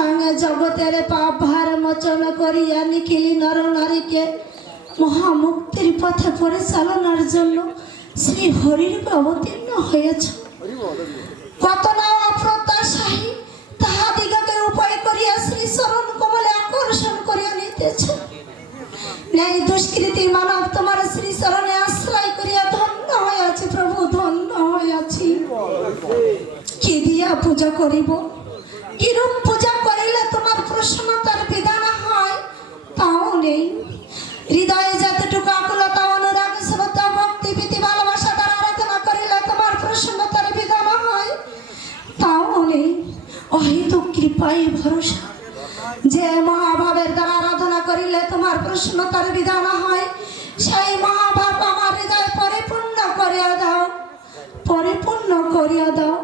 ভাঙে জগতের পাপ ভার মোচন করিয়া নিখিলি নর নারীকে মহামুক্তির পথে পরিচালনার জন্য শ্রী হরির অবতীর্ণ হয়েছ। কত না অপ্রত্যাশাহী তাহাদিগকে উপায় করিয়া শ্রী চরণ কমলে আকর্ষণ করিয়া নিতেছ। ন্যায় দুষ্কৃতি মানব তোমার শ্রী চরণে আশ্রয় করিয়া ধন্য হইয়াছি প্রভু, ধন্য হইয়াছি। কি দিয়া পূজা করিব? কিরূপ নেই। হৃদয়ে যতটুকু আকুলতা, অনুরাগ, শ্রদ্ধা, ভক্তি, প্রীতি, ভালোবাসা তার আরাধনা করিলে তোমার প্রসন্নতার বিধান হয়, তাও নেই। অহেতুক কৃপায় ভরসা। যে মহাভাবের দ্বারা আরাধনা করিলে তোমার প্রশ্নতার বিধান হয়, সেই মহাভাব আমার হৃদয় পরিপূর্ণ করিয়া দাও পরিপূর্ণ করিয়া দাও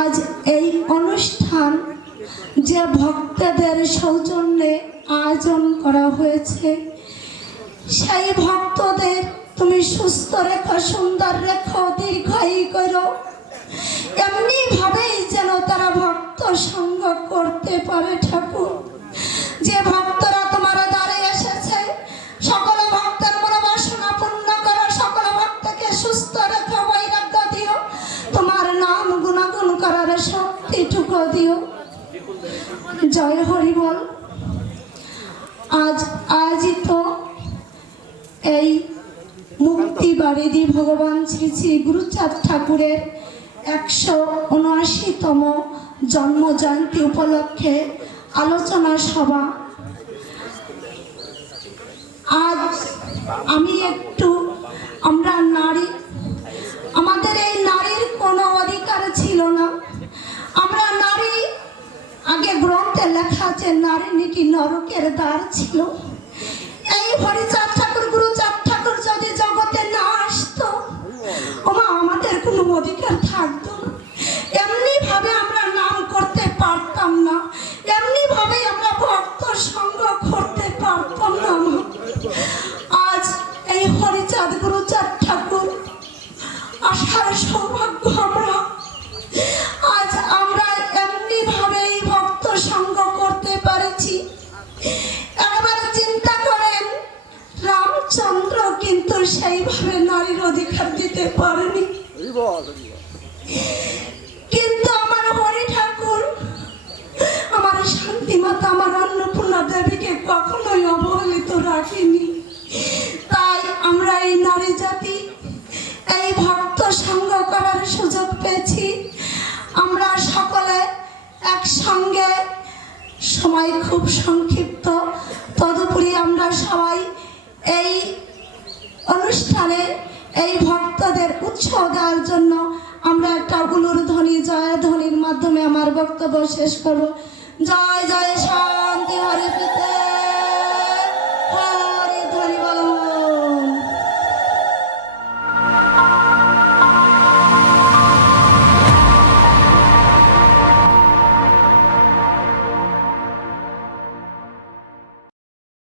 আজ এই অনুষ্ঠান যে ভক্তদের সৌজন্যে আয়োজন করা হয়েছে। সেই ভক্তদের তুমি সুস্থ রেখো, সুন্দর রেখো, দীর্ঘায়ী করো। এমনি ভাবেই যেন তারা ভক্ত সঙ্গ করতে পারে ঠাকুর। যে ভক্তরা তোমার দ্বারে এসেছে, সকল ভক্তের মনোবাসনা পূর্ণ করো, সকল ভক্তকে সুস্থ রেখো, বৈরাগ্য দিও। তোমার নাম গুণাগুণ করার শক্তিটুকু দিও। জয় হরি বল। আজ আয়োজিত এই মুক্তি বারিদি ভগবান শ্রী শ্রী গুরুচাঁদ ঠাকুরের একশো উনআশিতম জন্ম জয়ন্তী উপলক্ষে আলোচনা সভা। আজ আমি একটু আমরা নারী আমাদের এই নারীর কোনো অধিকার ছিল না আমরা নারী আগে গ্রন্থে লেখা আছে নারী নাকি নরকের দ্বার ছিল। এই হরিচাঁদ কিন্তু নারীর অধিকার দিতে পারেনি? কিন্তু আমার হরি ঠাকুর আমার শান্তি মাতা আমার অন্নপূর্ণা দেবীকে কখনোই অবহেলিত রাখিনি। তাই আমরা এই নারী জাতি এই ভক্ত সঙ্গ করার সুযোগ পেয়েছি। আমরা সকলে একসঙ্গে সময় খুব সংক্ষিপ্ত। তদুপরি আমরা সবাই এই অনুষ্ঠানে এই ভক্তদের উৎসাহ দেওয়ার জন্য আমরা একটা গুলুর ধ্বনি, জয় ধ্বনির মাধ্যমে আমার বক্তব্য শেষ করব। জয় জয়, শান্তি, হরে পিতা